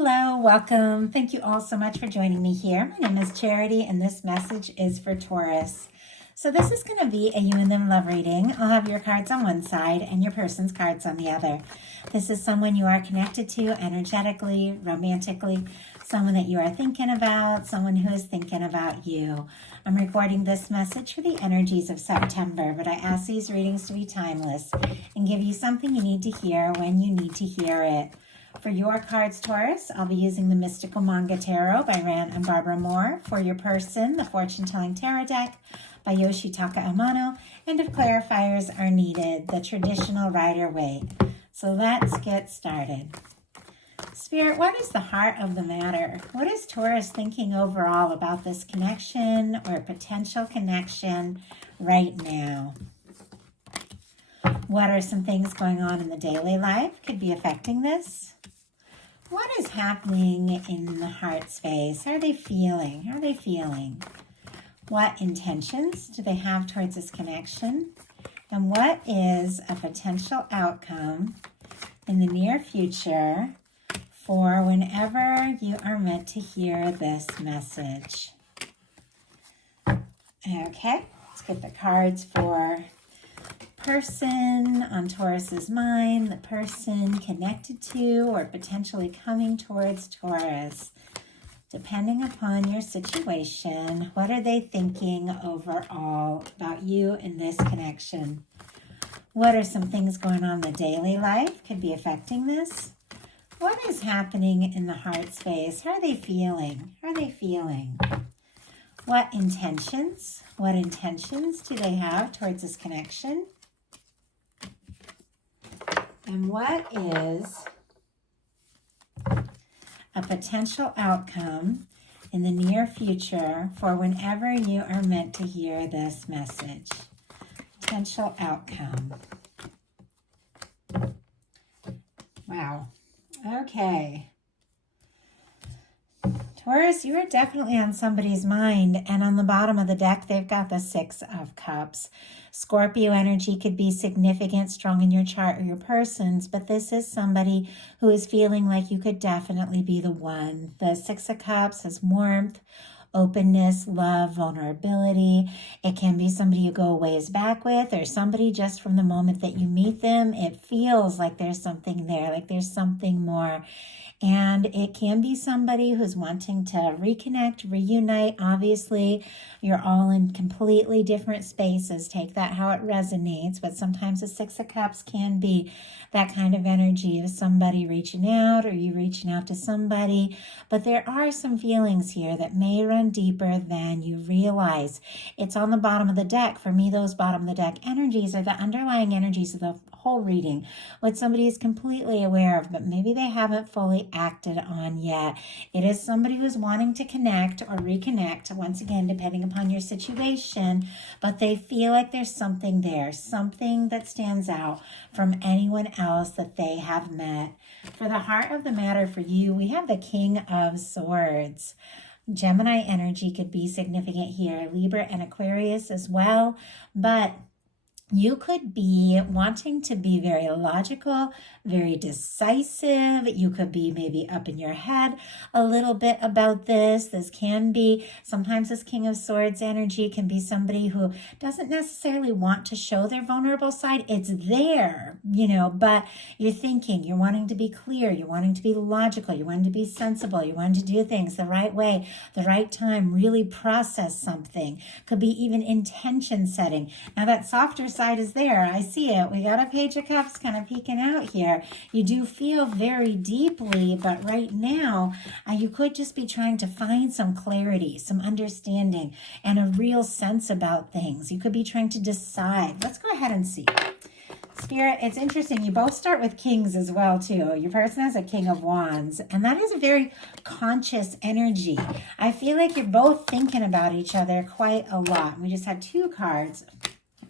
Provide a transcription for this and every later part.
Hello, welcome. Thank you all so much for joining me here. My name is Charity, and this message is for Taurus. So this is going to be a you and them love reading. I'll have your cards on one side and your person's cards on the other. This is someone you are connected to energetically, romantically, someone that you are thinking about, someone who is thinking about you. I'm recording this message for the energies of September, but I ask these readings to be timeless and give you something you need to hear when you need to hear it. For your cards, Taurus, I'll be using the Mystical Manga Tarot by Ran and Barbara Moore. For your person, the Fortune Telling Tarot Deck by Yoshitaka Amano. And if clarifiers are needed, the traditional Rider-Waite. So let's get started. Spirit, what is the heart of the matter? What is Taurus thinking overall about this connection or potential connection right now? What are some things going on in the daily life could be affecting this? What is happening in the heart space? How are they feeling? How are they feeling? What intentions do they have towards this connection? And what is a potential outcome in the near future for whenever you are meant to hear this message? Okay, let's get the cards for person on Taurus's mind, the person connected to or potentially coming towards Taurus. Depending upon your situation, what are they thinking overall about you in this connection? What are some things going on in the daily life could be affecting this? What is happening in the heart space? How are they feeling? How are they feeling? What intentions do they have towards this connection? And what is a potential outcome in the near future for whenever you are meant to hear this message? Potential outcome. Wow. Okay. Taurus, you are definitely on somebody's mind, and on the bottom of the deck, they've got the Six of Cups. Scorpio energy could be significant, strong in your chart or your person's, but this is somebody who is feeling like you could definitely be the one. The Six of Cups has warmth, openness, love, vulnerability. It can be somebody you go a ways back with, or somebody just from the moment that you meet them, it feels like there's something there, like there's something more. And it can be somebody who's wanting to reconnect, reunite. Obviously, you're all in completely different spaces. Take that how it resonates. But sometimes the Six of Cups can be that kind of energy of somebody reaching out or you reaching out to somebody. But there are some feelings here that may run deeper than you realize. It's on the bottom of the deck. For me, those bottom of the deck energies are the underlying energies of the whole reading, what somebody is completely aware of, but maybe they haven't fully acted on yet. It is somebody who's wanting to connect or reconnect, once again, depending upon your situation, but they feel like there's something there, something that stands out from anyone else that they have met. For the heart of the matter for you, we have the King of Swords. Gemini energy could be significant here, Libra and Aquarius as well, but you could be wanting to be very logical, very decisive. You could be maybe up in your head a little bit about this. This can be, sometimes this King of Swords energy can be somebody who doesn't necessarily want to show their vulnerable side. It's there, but you're thinking, you're wanting to be clear, you're wanting to be logical, you're wanting to be sensible, you want to do things the right way, the right time, really process something. Could be even intention setting. Now that softer side is there. I see it. We got a Page of Cups kind of peeking out here. You do feel very deeply, but right now you could just be trying to find some clarity, some understanding, and a real sense about things. You could be trying to decide. Let's go ahead and see. Spirit, it's interesting. You both start with kings as well, too. Your person has a King of Wands, and that is a very conscious energy. I feel like you're both thinking about each other quite a lot. We just had two cards.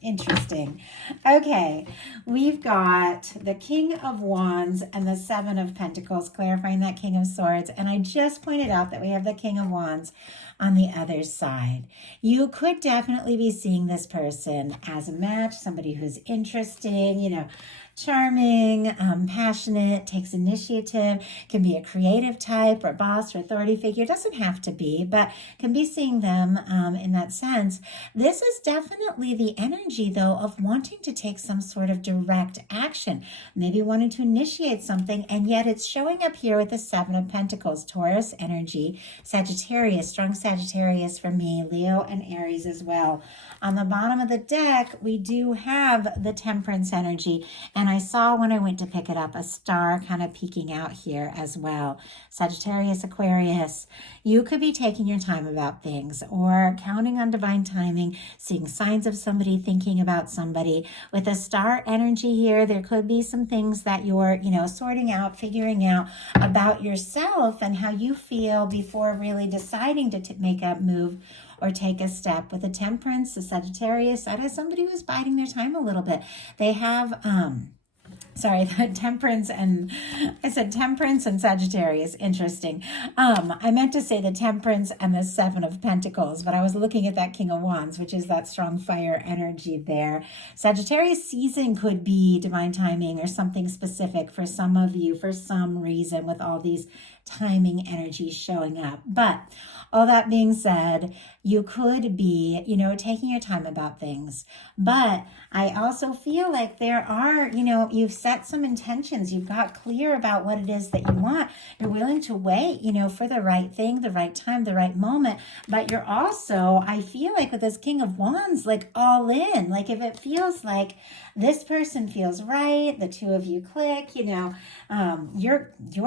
Interesting. Okay, we've got the King of Wands and the Seven of Pentacles, clarifying that King of Swords. And I just pointed out that we have the King of Wands on the other side. You could definitely be seeing this person as a match, somebody who's interesting, charming, passionate, takes initiative, can be a creative type or boss or authority figure. Doesn't have to be, but can be seeing them in that sense. This is definitely the energy, though, of wanting to take some sort of direct action, maybe wanting to initiate something, and yet it's showing up here with the Seven of Pentacles, Taurus energy, Sagittarius, strong Sagittarius for me, Leo and Aries as well. On the bottom of the deck, we do have the Temperance energy, and I saw when I went to pick it up a star kind of peeking out here as well. Sagittarius, Aquarius, you could be taking your time about things or counting on divine timing, seeing signs of somebody, thinking about somebody. With a star energy here, there could be some things that you're, sorting out, figuring out about yourself and how you feel before really deciding to make a move or take a step. With the Temperance, the Sagittarius, that is somebody who's biding their time a little bit. They have the Temperance, and I said Temperance and Sagittarius. Interesting. I meant to say the Temperance and the Seven of Pentacles, but I was looking at that King of Wands, which is that strong fire energy there. Sagittarius season could be divine timing or something specific for some of you for some reason, with all these timing energies showing up. But all that being said, you could be, taking your time about things. But I also feel like there are, you've set some intentions. You've got clear about what it is that you want. You're willing to wait, for the right thing, the right time, the right moment. But you're also, I feel like with this King of Wands, like all in. Like if it feels like this person feels right, the two of you click, you're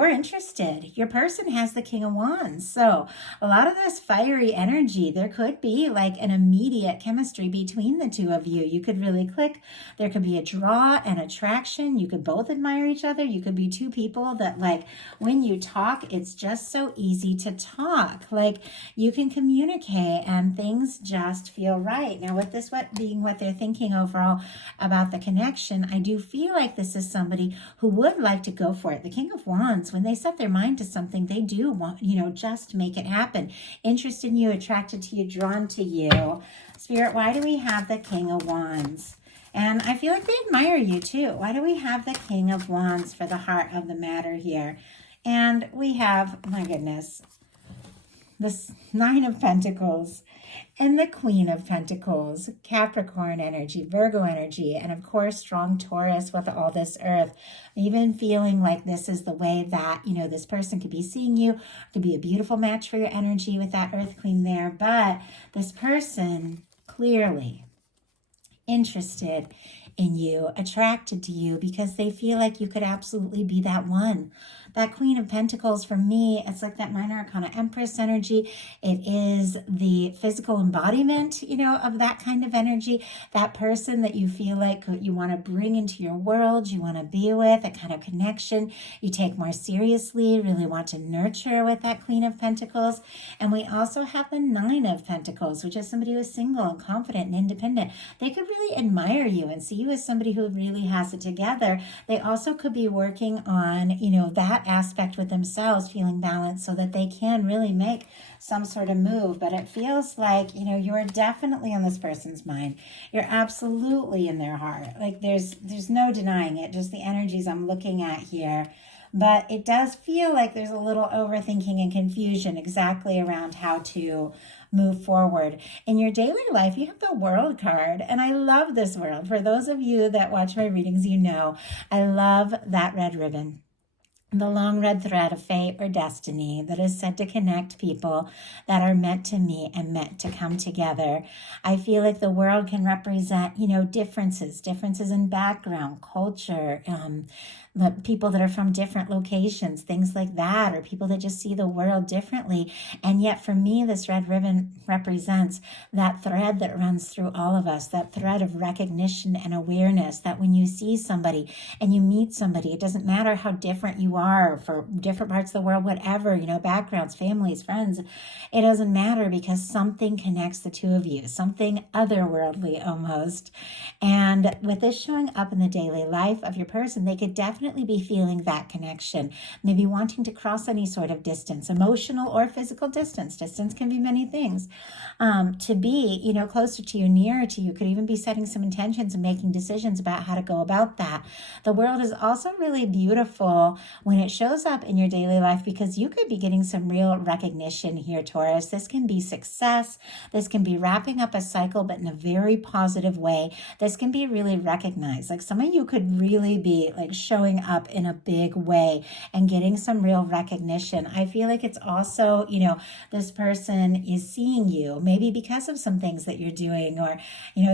interested. Your person has the King of Wands. So a lot of this fiery energy, there could be like an immediate chemistry between the two of you. You could really click. There could be a draw and attraction. You could both admire each other. You could be two people that, like, when you talk, it's just so easy to talk. Like you can communicate and things just feel right. Now with this being what they're thinking overall about the connection, I do feel like this is somebody who would like to go for it. The King of Wands, when they set their mind to something, they do want, just make it happen. Interested in you, attracted to you, drawn to you. Spirit, why do we have the King of Wands? And I feel like they admire you too. Why do we have the King of Wands for the heart of the matter here? And we have, my goodness, the Nine of Pentacles and the Queen of Pentacles, Capricorn energy, Virgo energy, and of course, strong Taurus with all this earth. Even feeling like this is the way that, this person could be seeing you, could be a beautiful match for your energy with that Earth Queen there. But this person clearly interested in you, attracted to you, because they feel like you could absolutely be that one. That Queen of Pentacles, for me, it's like that Minor Arcana Empress energy. It is the physical embodiment, of that kind of energy. That person that you feel like you want to bring into your world, you want to be with, that kind of connection you take more seriously, really want to nurture with that Queen of Pentacles. And we also have the Nine of Pentacles, which is somebody who is single and confident and independent. They could really admire you and see you as somebody who really has it together. They also could be working on, that aspect with themselves, feeling balanced so that they can really make some sort of move. But it feels like, you're definitely on this person's mind. You're absolutely in their heart. Like there's no denying it, just the energies I'm looking at here. But it does feel like there's a little overthinking and confusion exactly around how to move forward. In your daily life, you have the World card, and I love this world. For those of you that watch my readings, I love that red ribbon. The long red thread of fate or destiny that is said to connect people that are meant to meet and meant to come together. I feel like the world can represent, differences in background, culture, the people that are from different locations, things like that, or people that just see the world differently. And yet for me, this red ribbon represents that thread that runs through all of us, that thread of recognition and awareness, that when you see somebody and you meet somebody, it doesn't matter how different you are for different parts of the world, whatever, backgrounds, families, friends, it doesn't matter, because something connects the two of you, something otherworldly almost. And with this showing up in the daily life of your person, they could definitely definitely be feeling that connection, maybe wanting to cross any sort of distance, emotional or physical distance. Distance can be many things. To be, closer to you, nearer to you, could even be setting some intentions and making decisions about how to go about that. The world is also really beautiful when it shows up in your daily life because you could be getting some real recognition here, Taurus. This can be success. This can be wrapping up a cycle, but in a very positive way. This can be really recognized. Like some of you could really be like showing up in a big way and getting some real recognition. I feel like it's also, this person is seeing you, maybe because of some things that you're doing, or,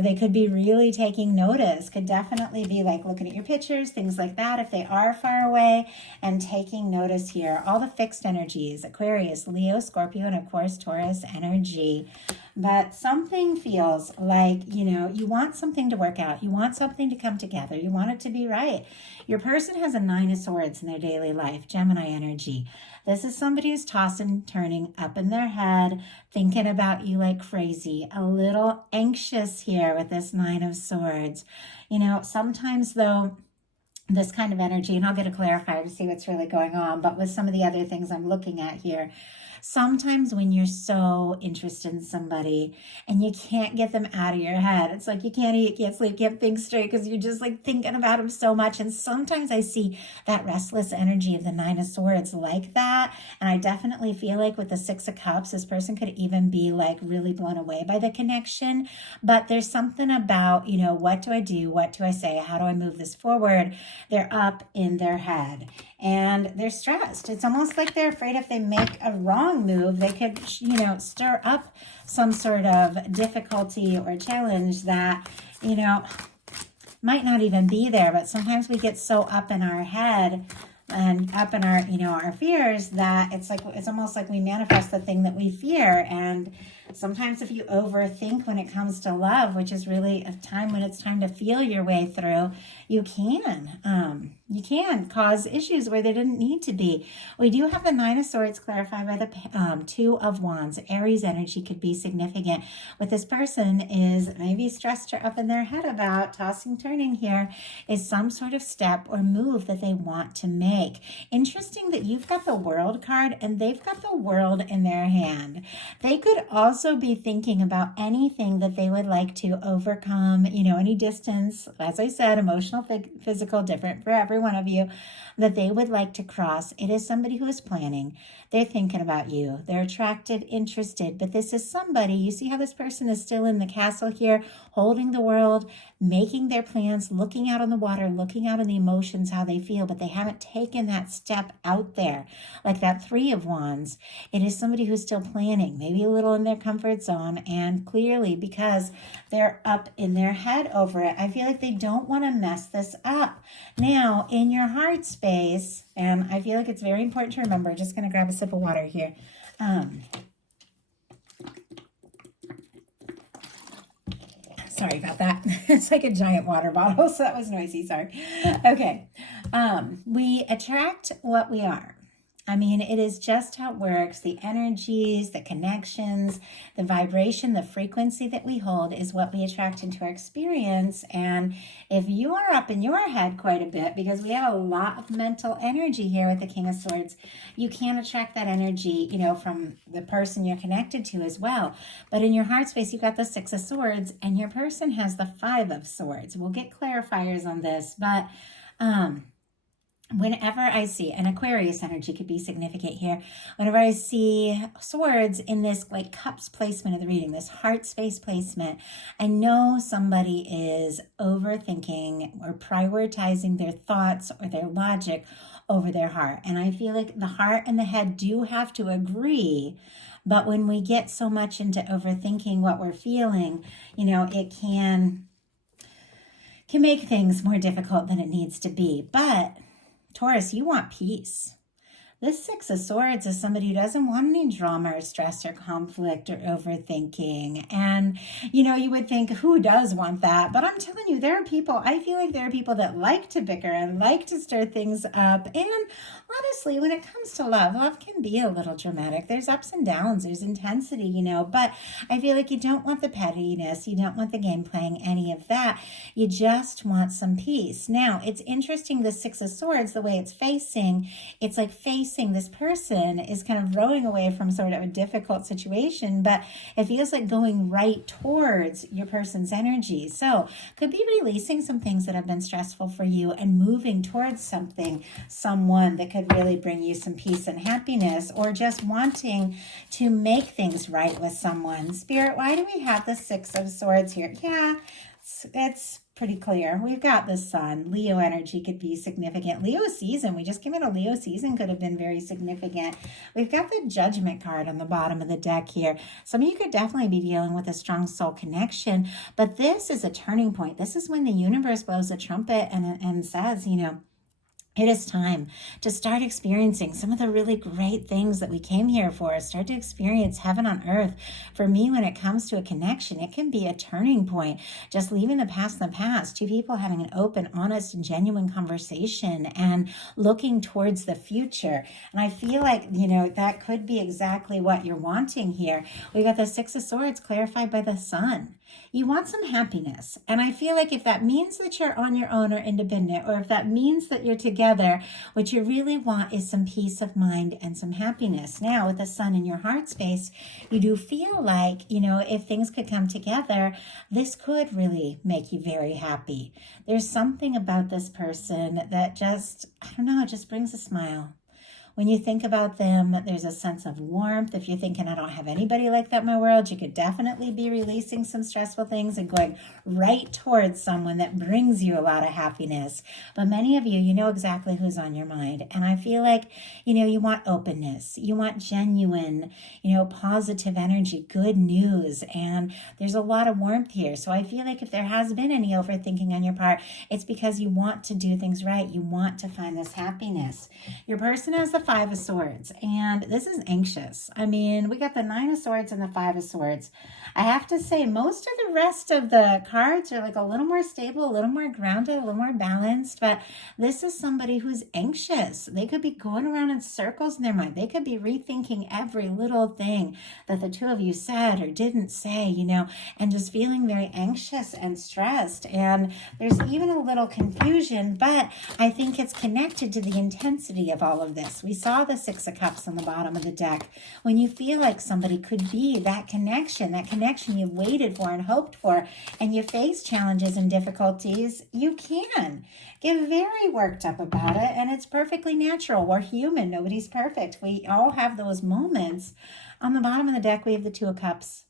they could be really taking notice, could definitely be like looking at your pictures, things like that, if they are far away, and taking notice here. All the fixed energies, Aquarius, Leo, Scorpio, and of course, Taurus energy. But something feels like, you want something to work out. You want something to come together. You want it to be right. Your person has a 9 of Swords in their daily life, Gemini energy. This is somebody who's tossing, turning up in their head, thinking about you like crazy, a little anxious here with this 9 of Swords. Sometimes though, this kind of energy, and I'll get a clarifier to see what's really going on, but with some of the other things I'm looking at here, sometimes when you're so interested in somebody and you can't get them out of your head, it's like you can't eat, can't sleep, can't think straight because you're just like thinking about them so much. And sometimes I see that restless energy of the 9 of Swords like that. And I definitely feel like with the 6 of Cups, this person could even be like really blown away by the connection. But there's something about, what do I do? What do I say? How do I move this forward? They're up in their head and they're stressed. It's almost like they're afraid if they make a wrong move, they could, stir up some sort of difficulty or challenge that, might not even be there. But sometimes we get so up in our head and up in our, our fears that it's almost like we manifest the thing that we fear. And sometimes if you overthink when it comes to love, which is really a time when it's time to feel your way through, you can cause issues where there didn't need to be. We do have the 9 of Swords clarified by the 2 of Wands. Aries energy could be significant. What this person is maybe stressed or up in their head about, tossing, turning here, is some sort of step or move that they want to make. Interesting that you've got the World card and they've got the World in their hand. They could also be thinking about anything that they would like to overcome, any distance, as I said, emotional, physical, different for every one of you, that they would like to cross. It is somebody who is planning. They're thinking about you. They're attracted, interested, but this is somebody, you see how this person is still in the castle here, holding the world, making their plans, looking out on the water, looking out on the emotions, how they feel, but they haven't taken that step out there. Like that 3 of Wands, it is somebody who's still planning, maybe a little in their comfort zone, and clearly because they're up in their head over it, I feel like they don't want to mess this up. Now, in your heart space, and I feel like it's very important to remember, just going to grab a sip of water here. Sorry about that. It's like a giant water bottle, so that was noisy. Sorry. Okay. We attract what we are. I mean, it is just how it works. The energies, the connections, the vibration, the frequency that we hold is what we attract into our experience. And if you are up in your head quite a bit, because we have a lot of mental energy here with the King of Swords, you can attract that energy, from the person you're connected to as well. But in your heart space, you've got the 6 of Swords and your person has the 5 of Swords. We'll get clarifiers on this, but, whenever I see an Aquarius energy could be significant here, whenever I see swords in this like cups placement of the reading, this heart space placement, I know somebody is overthinking or prioritizing their thoughts or their logic over their heart. And I feel like the heart and the head do have to agree. But when we get so much into overthinking what we're feeling, it can make things more difficult than it needs to be. But Taurus, you want peace. This Six of Swords is somebody who doesn't want any drama or stress or conflict or overthinking. And, you would think, who does want that? But I'm telling you, there are people, I feel like there are people that like to bicker and like to stir things up. And honestly, when it comes to love, love can be a little dramatic. There's ups and downs, there's intensity, but I feel like you don't want the pettiness, you don't want the game playing, any of that. You just want some peace. Now, it's interesting, the Six of Swords, the way it's facing, it's like facing this person is kind of rowing away from sort of a difficult situation, but it feels like going right towards your person's energy. So could be releasing some things that have been stressful for you and moving towards someone that could really bring you some peace and happiness, or just wanting to make things right with someone. Spirit, why do we have the Six of Swords here? Yeah, it's pretty clear. We've got the Sun. Leo energy could be significant. Leo season, we just came in a Leo season, could have been very significant. We've got the Judgment card on the bottom of the deck here. Some of you could definitely be dealing with a strong soul connection, but this is a turning point. This is when the universe blows a trumpet and says, it is time to start experiencing some of the really great things that we came here for. Start to experience heaven on earth. For me, when it comes to a connection, it can be a turning point. Just leaving the past in the past. Two people having an open, honest, and genuine conversation and looking towards the future. And I feel like, that could be exactly what you're wanting here. We got the Six of Swords clarified by the Sun. You want some happiness. And I feel like if that means that you're on your own or independent, or if that means that you're together, what you really want is some peace of mind and some happiness. Now, with the Sun in your heart space, you do feel like, if things could come together, this could really make you very happy. There's something about this person that just brings a smile. When you think about them, there's a sense of warmth. If you're thinking, I don't have anybody like that in my world, you could definitely be releasing some stressful things and going right towards someone that brings you a lot of happiness. But many of you, you know exactly who's on your mind. And I feel like, you want openness. You want genuine, positive energy, good news. And there's a lot of warmth here. So I feel like if there has been any overthinking on your part, it's because you want to do things right. You want to find this happiness. Your person has the Five of Swords, and this is anxious. We got the Nine of Swords and the Five of Swords. I have to say, most of the rest of the cards are like a little more stable, a little more grounded, a little more balanced, but this is somebody who's anxious. They could be going around in circles in their mind. They could be rethinking every little thing that the two of you said or didn't say, and just feeling very anxious and stressed. And there's even a little confusion, but I think it's connected to the intensity of all of this. We saw the Six of Cups on the bottom of the deck. When you feel like somebody could be that connection you've waited for and hoped for, and you face challenges and difficulties, you can get very worked up about it, and it's perfectly natural. We're human. Nobody's perfect. We all have those moments. On the bottom of the deck, we have the Two of Cups.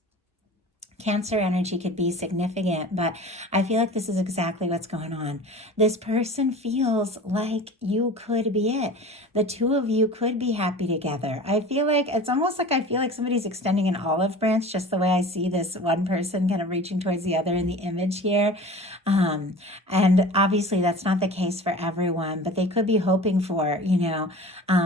Cancer energy could be significant, but I feel like this is exactly what's going on. This person feels like you could be it. The two of you could be happy together. I feel like it's almost like somebody's extending an olive branch, just the way I see this one person kind of reaching towards the other in the image here. And obviously that's not the case for everyone, but they could be hoping for,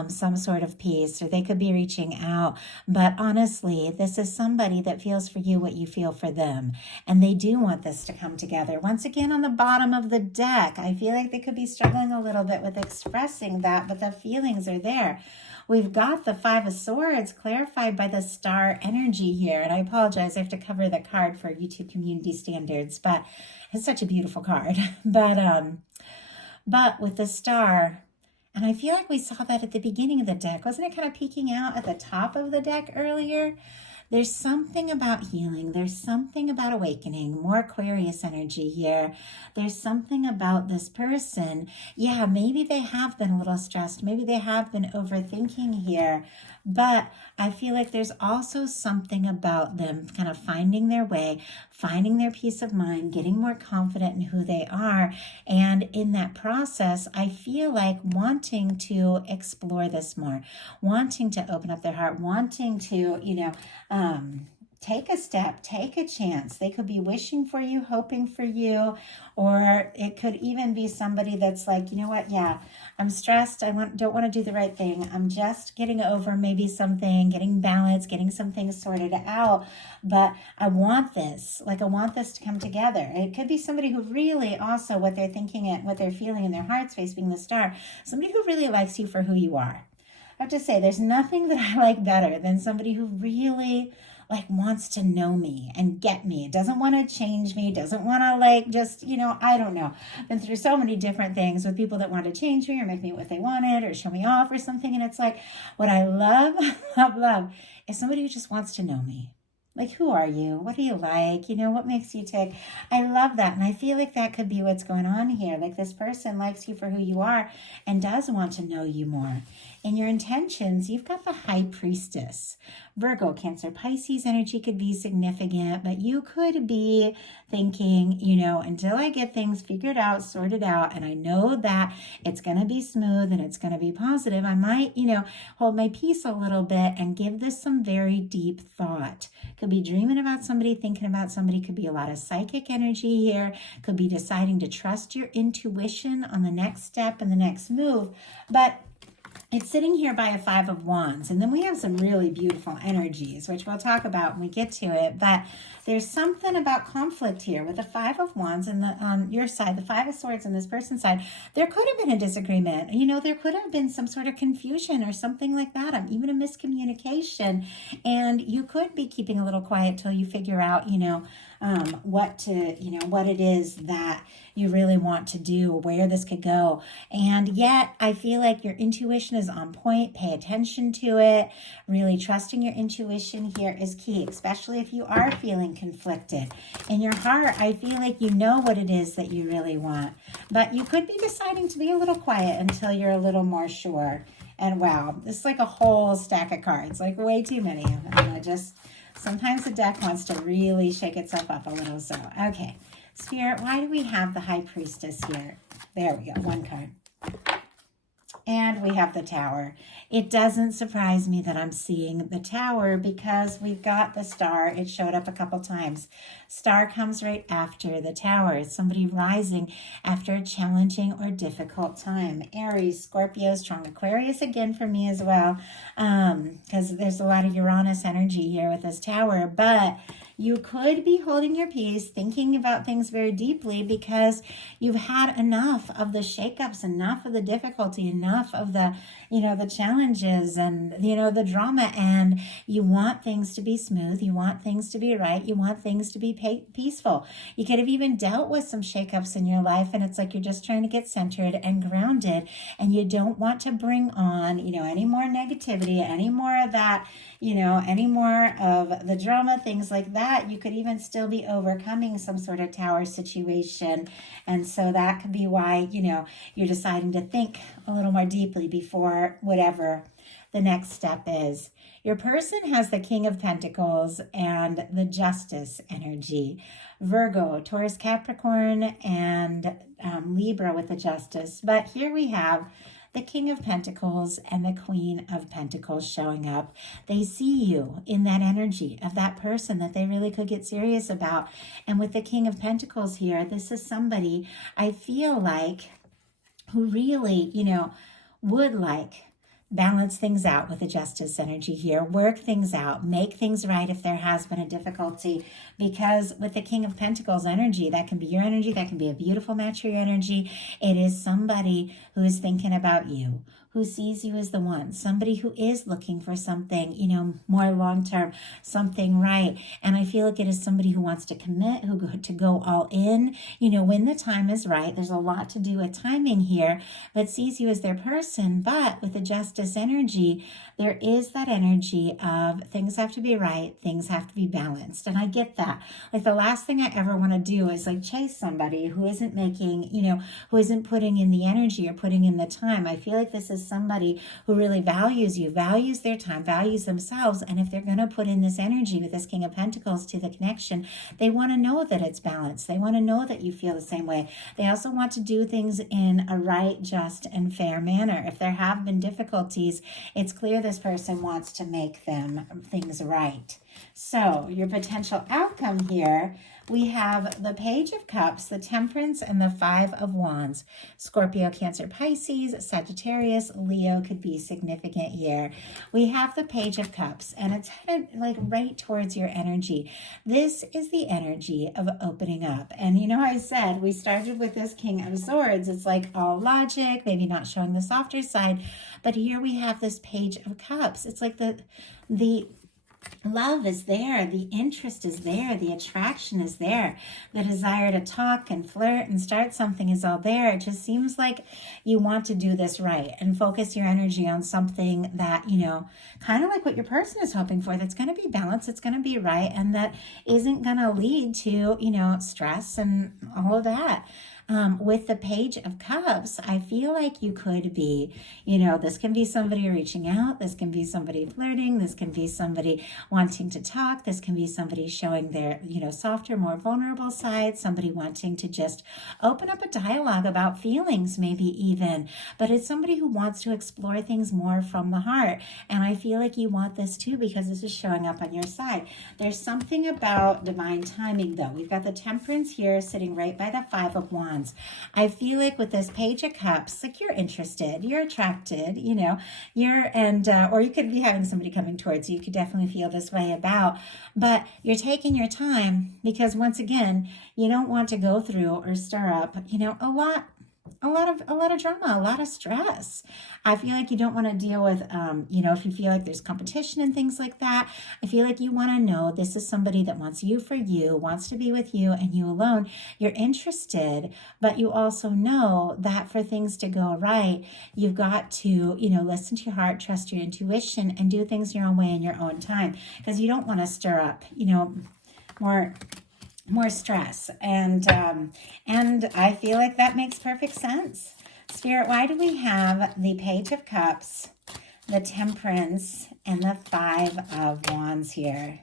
some sort of peace, or they could be reaching out. But honestly, this is somebody that feels for you what you feel for them, and they do want this to come together. Once again, on the bottom of the deck, I feel like they could be struggling a little bit with expressing that, but the feelings are there. We've got the Five of Swords clarified by the Star energy here, and I apologize, I have to cover the card for YouTube community standards, but it's such a beautiful card. But with the Star, and I feel like we saw that at the beginning of the deck. Wasn't it kind of peeking out at the top of the deck earlier? There's something about healing. There's something about awakening. More Aquarius energy here. There's something about this person. Yeah, maybe they have been a little stressed. Maybe they have been overthinking here. But I feel like there's also something about them kind of finding their way, finding their peace of mind, getting more confident in who they are. And in that process, I feel like wanting to explore this more, wanting to open up their heart, wanting to, take a step, take a chance. They could be wishing for you, hoping for you, or it could even be somebody that's like, you know what, yeah, I'm stressed. Don't want to do the right thing. I'm just getting over maybe something, getting balance, getting some things sorted out, but I want this. Like, I want this to come together. It could be somebody who really also, what they're thinking and what they're feeling in their heart space, being the star, somebody who really likes you for who you are. I have to say, there's nothing that I like better than somebody who really like wants to know me and get me, doesn't want to change me, doesn't want to like just, I don't know. I've been through so many different things with people that want to change me or make me what they wanted or show me off or something. And it's like, what I love, love is somebody who just wants to know me. Like, who are you? What do you like? What makes you tick? I love that. And I feel like that could be what's going on here. Like, this person likes you for who you are and does want to know you more. In your intentions, you've got the High Priestess. Virgo, Cancer, Pisces energy could be significant, but you could be thinking, until I get things figured out, sorted out, and I know that it's going to be smooth and it's going to be positive, I might, hold my peace a little bit and give this some very deep thought. Could be dreaming about somebody, thinking about somebody, could be a lot of psychic energy here, could be deciding to trust your intuition on the next step and the next move, but it's sitting here by a Five of Wands. And then we have some really beautiful energies, which we'll talk about when we get to it. But there's something about conflict here with the Five of Wands and on your side, the Five of Swords on this person's side. There could have been a disagreement. There could have been some sort of confusion or something like that, even a miscommunication. And you could be keeping a little quiet till you figure out, what it is that you really want to do, where this could go. And yet I feel like your intuition is on point. Pay attention to it. Really trusting your intuition here is key, especially if you are feeling conflicted. In your heart, I feel like you know what it is that you really want, but you could be deciding to be a little quiet until you're a little more sure. And wow, this is like a whole stack of cards, like way too many of them. Sometimes the deck wants to really shake itself up a little. So, okay. Spirit, why do we have the High Priestess here? There we go, one card. And we have the Tower. It doesn't surprise me that I'm seeing the Tower because we've got the Star. It showed up a couple times. Star comes right after the Tower. It's somebody rising after a challenging or difficult time. Aries, Scorpio, strong Aquarius again for me as well, because there's a lot of Uranus energy here with this Tower. But you could be holding your peace, thinking about things very deeply because you've had enough of the shakeups, enough of the difficulty, enough of the, the challenges and, the drama, and you want things to be smooth. You want things to be right. You want things to be peaceful. You could have even dealt with some shakeups in your life, and it's like you're just trying to get centered and grounded, and you don't want to bring on, any more negativity, any more of that, any more of the drama, things like that. You could even still be overcoming some sort of Tower situation. And so that could be why, you're deciding to think a little more deeply before whatever the next step is. Your person has the King of Pentacles and the Justice energy. Virgo, Taurus, Capricorn, and Libra with the Justice. But here we have the King of Pentacles and the Queen of Pentacles showing up. They see you in that energy of that person that they really could get serious about. And with the King of Pentacles here, this is somebody I feel like who really, would like balance things out with the Justice energy here, work things out, make things right if there has been a difficulty, because with the King of Pentacles energy, that can be your energy, that can be a beautiful match for your energy. It is somebody who is thinking about you, who sees you as the one, somebody who is looking for something, more long-term, something right. And I feel like it is somebody who wants to commit, to go all in, when the time is right. There's a lot to do with timing here, but sees you as their person. But with the Justice energy, there is that energy of things have to be right, things have to be balanced. And I get that. Like, the last thing I ever want to do is like chase somebody who isn't making, who isn't putting in the energy or putting in the time. I feel like this is somebody who really values you, values their time, values themselves. And if they're going to put in this energy with this King of Pentacles to the connection, they want to know that it's balanced. They want to know that you feel the same way. They also want to do things in a right, just, and fair manner. If there have been difficulties, it's clear this person wants to make things right. So your potential outcome here, we have the Page of Cups, the Temperance, and the Five of Wands. Scorpio, Cancer, Pisces, Sagittarius, Leo could be significant here. We have the Page of Cups, and it's headed like right towards your energy. This is the energy of opening up. And you know, I said we started with this King of Swords. It's like all logic, maybe not showing the softer side, but here we have this Page of Cups. It's like the love is there, the interest is there, the attraction is there, the desire to talk and flirt and start something is all there. It just seems like you want to do this right and focus your energy on something that, you know, kind of like what your person is hoping for, that's going to be balanced, it's going to be right, and that isn't going to lead to, you know, stress and all of that. With the Page of Cups, I feel like you could be, you know, this can be somebody reaching out, this can be somebody flirting, this can be somebody wanting to talk, this can be somebody showing their, you know, softer, more vulnerable side, somebody wanting to just open up a dialogue about feelings, maybe even, but it's somebody who wants to explore things more from the heart. And I feel like you want this too, because this is showing up on your side. There's something about divine timing though. We've got the Temperance here sitting right by the Five of Wands. I feel like with this Page of Cups, like you're interested, you're attracted, you know, or you could be having somebody coming towards you. You could definitely feel this way about, but you're taking your time because once again, you don't want to go through or stir up, you know, a lot of drama, a lot of stress. I feel like you don't want to deal with, you know, if you feel like there's competition and things like that. I feel like you want to know this is somebody that wants you for you, wants to be with you and you alone. You're interested, but you also know that for things to go right, you've got to, you know, listen to your heart, trust your intuition, and do things your own way in your own time, because you don't want to stir up, you know, more stress. And I feel like that makes perfect sense. Spirit, why do we have the Page of Cups, the Temperance, and the Five of Wands here?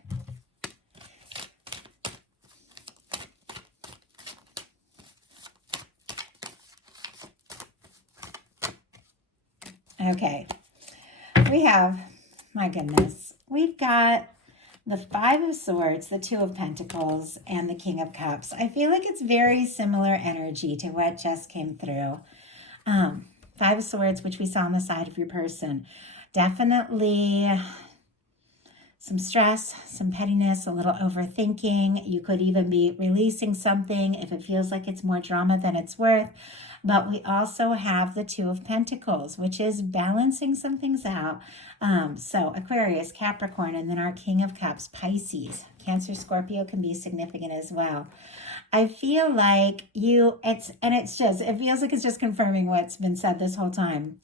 Okay, we have, my goodness, we've got the Five of Swords, the Two of Pentacles, and the King of Cups. I feel like it's very similar energy to what just came through. Five of Swords, which we saw on the side of your person. Definitely some stress, some pettiness, a little overthinking. You could even be releasing something if it feels like it's more drama than it's worth. But we also have the Two of Pentacles, which is balancing some things out. So Aquarius, Capricorn, and then our King of Cups, Pisces. Cancer, Scorpio can be significant as well. I feel like it feels like it's just confirming what's been said this whole time.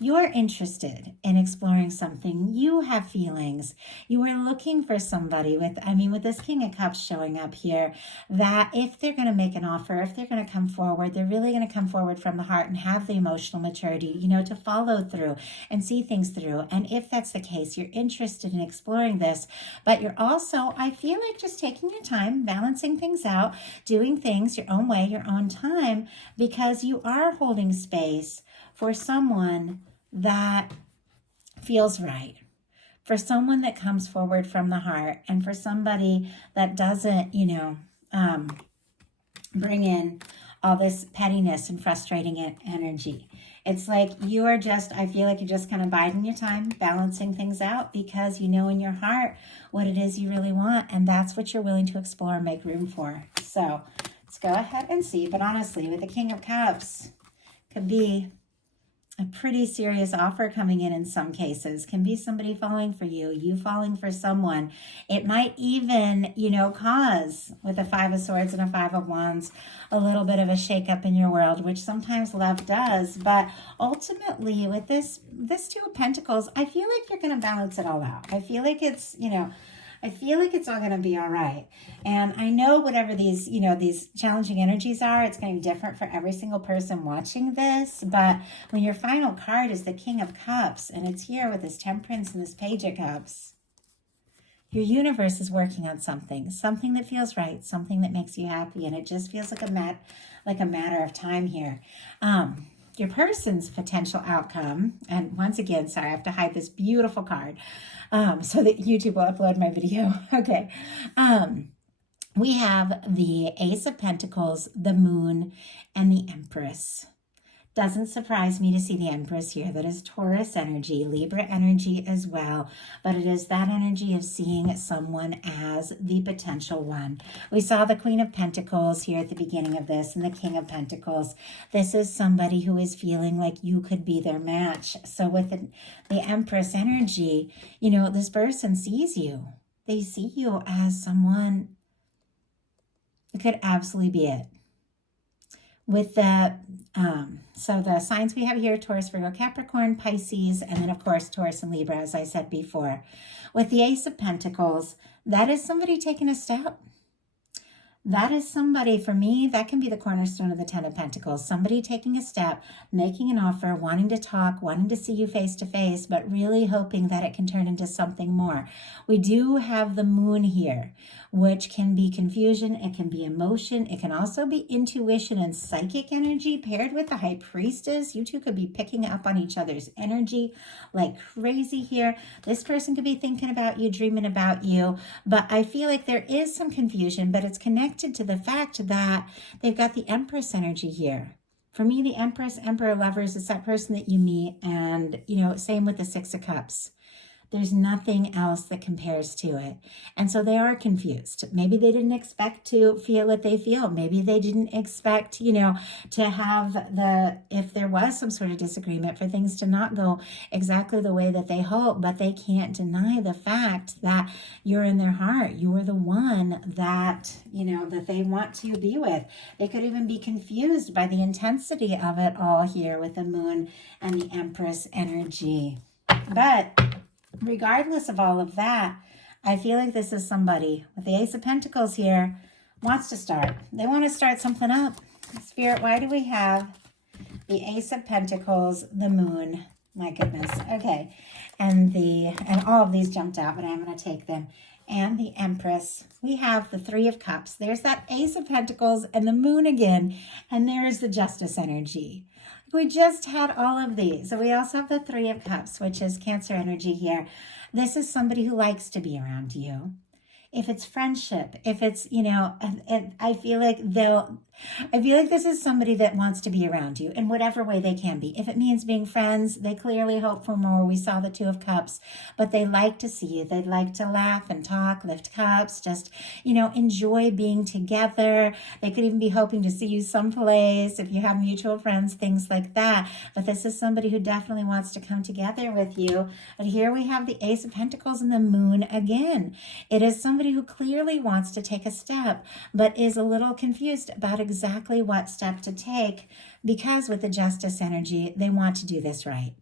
You're interested in exploring something. You have feelings. You are looking for somebody with this King of Cups showing up here, that if they're going to make an offer, if they're going to come forward, they're really going to come forward from the heart and have the emotional maturity, you know, to follow through and see things through. And if that's the case, you're interested in exploring this, but you're also, I feel like, just taking your time, balancing things out, doing things your own way, your own time, because you are holding space for someone that feels right, for someone that comes forward from the heart, and for somebody that doesn't, you know, bring in all this pettiness and frustrating energy. It's like you are just, I feel like you're just kind of biding your time, balancing things out, because you know in your heart what it is you really want, and that's what you're willing to explore and make room for. So let's go ahead and see. But honestly, with the King of Cups, could be a pretty serious offer coming in some cases. Can be somebody falling for you, you falling for someone. It might even, you know, cause, with a Five of Swords and a Five of Wands, a little bit of a shakeup in your world, which sometimes love does. But ultimately, with this Two of Pentacles, I feel like you're going to balance it all out. I feel like it's, you know, I feel like it's all going to be all right. And I know whatever these, you know, these challenging energies are, it's going to be different for every single person watching this. But when your final card is the King of Cups, and it's here with this Temperance and this Page of Cups, your universe is working on something that feels right, something that makes you happy. And it just feels like a matter of time here. your person's potential outcome, and once again, sorry, I have to hide this beautiful card so that YouTube will upload my video. Okay. We have the Ace of Pentacles, the Moon, and the Empress. Doesn't surprise me to see the Empress here. That is Taurus energy, Libra energy as well. But it is that energy of seeing someone as the potential one. We saw the Queen of Pentacles here at the beginning of this and the King of Pentacles. This is somebody who is feeling like you could be their match. So with the Empress energy, you know, this person sees you. They see you as someone who could absolutely be it. With the, so the signs we have here, Taurus, Virgo, Capricorn, Pisces, and then of course, Taurus and Libra, as I said before. With the Ace of Pentacles, that is somebody taking a step. That is somebody, for me, that can be the cornerstone of the Ten of Pentacles. Somebody taking a step, making an offer, wanting to talk, wanting to see you face to face, but really hoping that it can turn into something more. We do have the Moon here, which can be confusion. It can be emotion. It can also be intuition and psychic energy paired with the High Priestess. You two could be picking up on each other's energy like crazy here. This person could be thinking about you, dreaming about you, but I feel like there is some confusion, but it's connected to the fact that they've got the Empress energy here. For me, the Empress, Emperor, Lovers is that person that you meet, and, you know, same with the Six of Cups. There's nothing else that compares to it. And so they are confused. Maybe they didn't expect to feel what they feel. Maybe they didn't expect, you know, to have if there was some sort of disagreement, for things to not go exactly the way that they hope. But they can't deny the fact that you're in their heart. You are the one that, you know, that they want to be with. They could even be confused by the intensity of it all here with the Moon and the Empress energy. But regardless of all of that, I feel like this is somebody with the Ace of Pentacles here wants to start. They want to start something up. Spirit, why do we have the Ace of Pentacles, the Moon? My goodness. Okay. And all of these jumped out, but I'm going to take them. And the Empress. We have the Three of Cups. There's that Ace of Pentacles and the Moon again. And there's the Justice energy. We just had all of these. So we also have the Three of Cups, which is Cancer energy here. This is somebody who likes to be around you. If it's friendship, if it's, you know, I feel like this is somebody that wants to be around you in whatever way they can be. If it means being friends, they clearly hope for more. We saw the Two of Cups, but they like to see you. They'd like to laugh and talk, lift cups, just, you know, enjoy being together. They could even be hoping to see you someplace if you have mutual friends, things like that. But this is somebody who definitely wants to come together with you. But here we have the Ace of Pentacles and the Moon again. It is somebody who clearly wants to take a step, but is a little confused about exactly what step to take, because with the Justice energy, they want to do this right.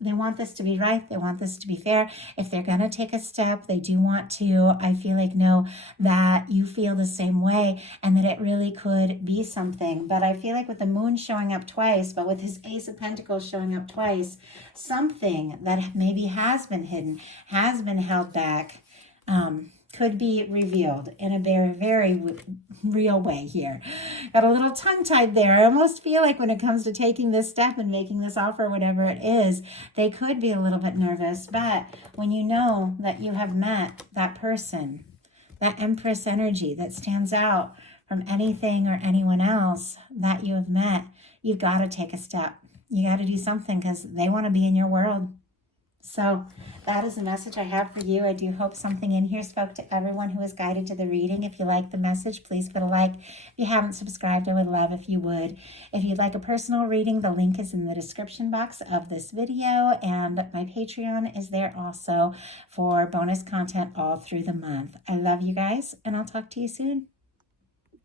They want this to be right. They want this to be fair. If they're going to take a step, they do want to, I feel like, know that you feel the same way and that it really could be something. But I feel like with the Moon showing up twice, but with his Ace of Pentacles showing up twice, something that maybe has been hidden, has been held back, could be revealed in a very, very real way here. Got a little tongue-tied there. I almost feel like when it comes to taking this step and making this offer, whatever it is, they could be a little bit nervous. But when you know that you have met that person, that Empress energy that stands out from anything or anyone else that you have met, you've got to take a step. You got to do something because they want to be in your world. So that is the message I have for you. I do hope something in here spoke to everyone who is guided to the reading. If you like the message, please put a like. If you haven't subscribed, I would love if you would. If you'd like a personal reading, the link is in the description box of this video, and my Patreon is there also for bonus content all through the month. I love you guys, and I'll talk to you soon.